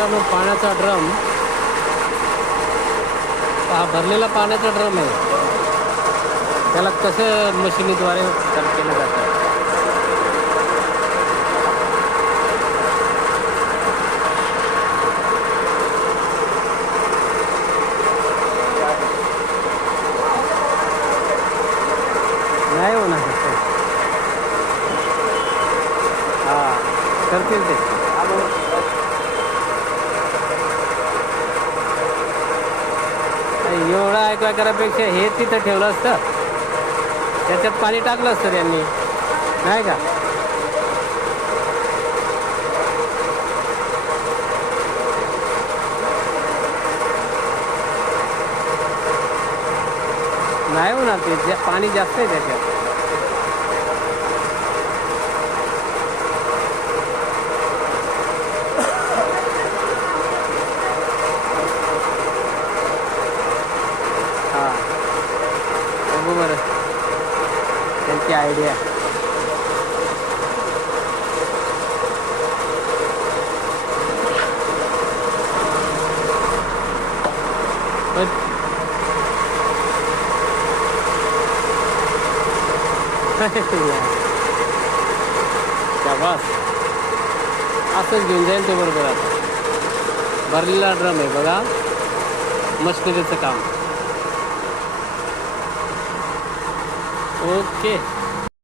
मित्रांनो पाण्याचा ड्रम, हा भरलेला पाण्याचा ड्रम आहे, त्याला कसं मशिनीद्वारे चालू केलं जातं. नाही होणार. हा करतील ते. एवढं ऐकवा करापेक्षा हे तिथं ठेवलं असतं, त्याच्यात पाणी टाकलं असतं त्यांनी, नाही का. नाही होणार ते, पाणी जास्त आहे त्याच्यात. हां बघू बरं त्यांची आयडिया. शाबास, असंच घेऊन जाईल तो बरोबर. आता भरलेला ड्रम आहे बघा, मशिनरीचं काम. ओके.